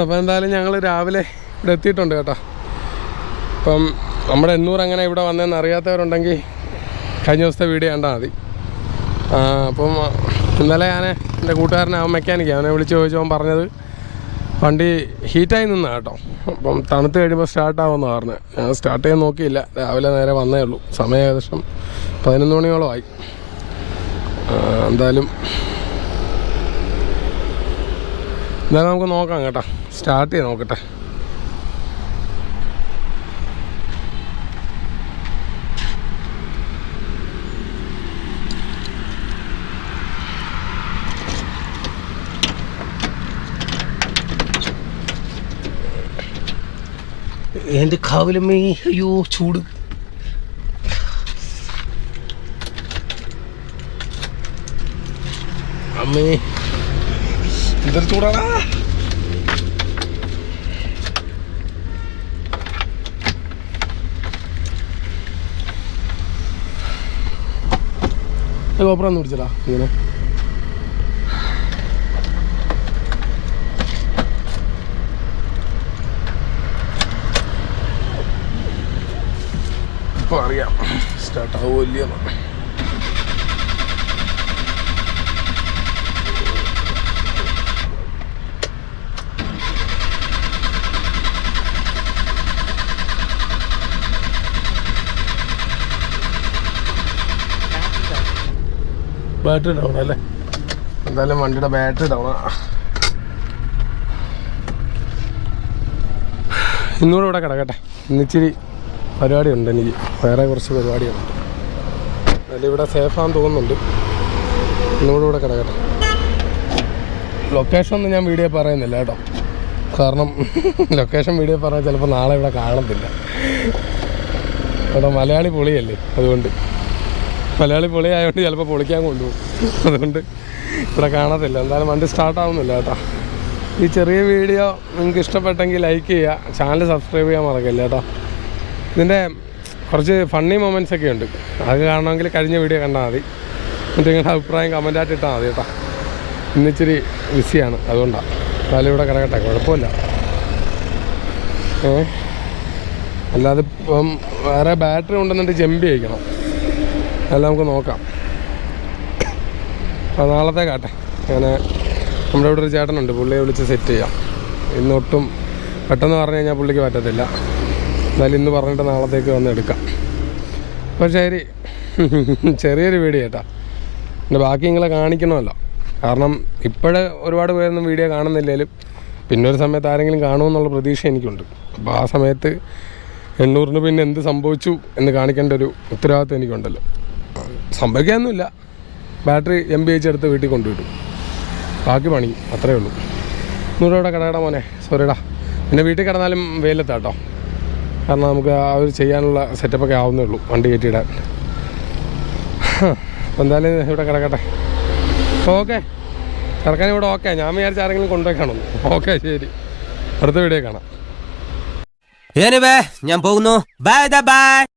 അപ്പോൾ എന്തായാലും ഞങ്ങൾ രാവിലെ ഇവിടെ എത്തിയിട്ടുണ്ട് കേട്ടോ. അപ്പം നമ്മുടെ എണ്ണൂർ അങ്ങനെ ഇവിടെ വന്നതെന്ന് അറിയാത്തവരുണ്ടെങ്കിൽ കഴിഞ്ഞ ദിവസത്തെ വീഡിയോ കണ്ടാൽ മതി. അപ്പം ഇന്നലെ ഞാൻ എന്റെ കൂട്ടുകാരനെ അവൻ മെക്കാനിക്ക് അവനെ വിളിച്ച് ചോദിച്ചവൻ പറഞ്ഞത് വണ്ടി ഹീറ്റായി നിന്നാണ് കേട്ടോ. അപ്പം തണുത്ത് കഴിയുമ്പോൾ സ്റ്റാർട്ടാവുമെന്ന് പറഞ്ഞു ഞാൻ സ്റ്റാർട്ട് ചെയ്യാൻ നോക്കിയില്ല. രാവിലെ നേരെ വന്നേ ഉള്ളൂ. സമയം ഏകദേശം പതിനൊന്ന് മണിയോളമായി എന്തായാലും എന്തായാലും നമുക്ക് നോക്കാം കേട്ടോ. സ്റ്റാർട്ട് ചെയ്ത് നോക്കട്ടെ. എന്റെ കാവിലമ്മേ അയ്യോ ചൂട്. അമ്മേ. എന്തൊരു ചൂടാണ്. ഗോപുരം ഒന്ന് പിടിച്ചടാ ഇങ്ങനെ. ഇപ്പോൾ അറിയാം സ്റ്റാർട്ട് ബാറ്ററി ഡൗൺ അല്ലേ? എന്തായാലും വണ്ടിയുടെ ബാറ്ററി ഡൗൺ ഇന്നുകൂടെ ഇവിടെ കിടക്കട്ടെ. ഇന്നിച്ചിരി പരിപാടിയുണ്ട് എനിക്ക്. വേറെ കുറച്ച് പരിപാടിയുണ്ട് അതിൽ ഇവിടെ സേഫാന്ന് തോന്നുന്നുണ്ട്. ഇന്നുകൂടെ ഇവിടെ കിടക്കട്ടെ. ലൊക്കേഷൻ ഒന്നും ഞാൻ വീഡിയോ പറയുന്നില്ല കേട്ടോ. കാരണം ലൊക്കേഷൻ വീഡിയോ പറഞ്ഞാൽ ചിലപ്പോൾ നാളെ ഇവിടെ കാണത്തില്ല. ഇവിടെ മലയാളി പൊളിയല്ലേ അതുകൊണ്ട്. മലയാളി പൊളി ആയതുകൊണ്ട് ചിലപ്പോൾ പൊളിക്കാൻ കൊണ്ടുപോകും. അതുകൊണ്ട് ഇവിടെ കാണത്തില്ല. എന്തായാലും വണ്ടി സ്റ്റാർട്ടാവുന്നില്ല കേട്ടോ. ഈ ചെറിയ വീഡിയോ നിങ്ങൾക്ക് ഇഷ്ടപ്പെട്ടെങ്കിൽ ലൈക്ക് ചെയ്യുക. ചാനൽ സബ്സ്ക്രൈബ് ചെയ്യാൻ മറക്കില്ല കേട്ടോ. ഇതിന്റെ കുറച്ച് ഫണ്ണി മൊമെന്റ്സ് ഒക്കെ ഉണ്ട്. അത് കാണണമെങ്കിൽ കഴിഞ്ഞ വീഡിയോ കണ്ടാൽ മതി. എന്നിട്ട് നിങ്ങളുടെ അഭിപ്രായം കമന്റായിട്ട് ഇട്ടാൽ മതി കേട്ടോ. ഇന്നിച്ചിരി ബിസിയാണ് അതുകൊണ്ടാണ് എന്നാലും ഇവിടെ കിടക്കട്ടെ. കുഴപ്പമില്ല. ഏ? അല്ലാതെ ഇപ്പം വേറെ ബാറ്ററി ഉണ്ടെന്നിട്ട് ജമ്പ് ചെയ്യിക്കണം അതെല്ലാം നമുക്ക് നോക്കാം. അപ്പോൾ കാട്ടെ. ഞാൻ നമ്മുടെ ഇവിടെ ഒരു ചേട്ടനുണ്ട്. പുള്ളിയെ വിളിച്ച് സെറ്റ് ചെയ്യാം. ഇന്നൊട്ടും പെട്ടെന്ന് പറഞ്ഞു കഴിഞ്ഞാൽ പുള്ളിക്ക് പറ്റത്തില്ല. എന്നാലും ഇന്ന് പറഞ്ഞിട്ട് നാളത്തേക്ക് വന്ന് എടുക്കാം. അപ്പോൾ ശരി. ചെറിയൊരു വീഡിയോ ചേട്ടാ പിന്നെ ബാക്കി നിങ്ങളെ കാണിക്കണമല്ലോ. കാരണം ഇപ്പോഴേ ഒരുപാട് പേരൊന്നും വീഡിയോ കാണുന്നില്ലേലും പിന്നെ ഒരു സമയത്ത് ആരെങ്കിലും കാണുമെന്നുള്ള പ്രതീക്ഷ എനിക്കുണ്ട്. അപ്പോൾ ആ സമയത്ത് എണ്ണൂറിന് പിന്നെ എന്ത് സംഭവിച്ചു എന്ന് കാണിക്കേണ്ട ഒരു ഉത്തരവാദിത്വം എനിക്കുണ്ടല്ലോ. സംഭവിക്കാനൊന്നുമില്ല. ബാറ്ററി എം ബി എച്ച് എടുത്ത് വീട്ടിൽ കൊണ്ടുവിട്ടു. ബാക്കി പണി അത്രയേ ഉള്ളൂ. നൂറോടെ കടകട മോനെ സോറിടാ പിന്നെ വീട്ടിൽ കിടന്നാലും വെയിലത്താട്ടോ കാരണം നമുക്ക് ആ ഒരു ചെയ്യാനുള്ള സെറ്റപ്പൊക്കെ ആവുന്നേ ഉള്ളൂ വണ്ടി കയറ്റിയിടാൻ. അപ്പോൾ എന്തായാലും ഇവിടെ കിടക്കട്ടെ. ഓക്കെ. കിടക്കാൻ ഇവിടെ ഓക്കെ. ഞാൻ വിചാരിച്ച ആരെങ്കിലും കൊണ്ടുപോയി കാണും. ഓക്കെ ശരി. അടുത്ത വീഡിയോ കാണാം. ഞാൻ പോകുന്നു. Bye bye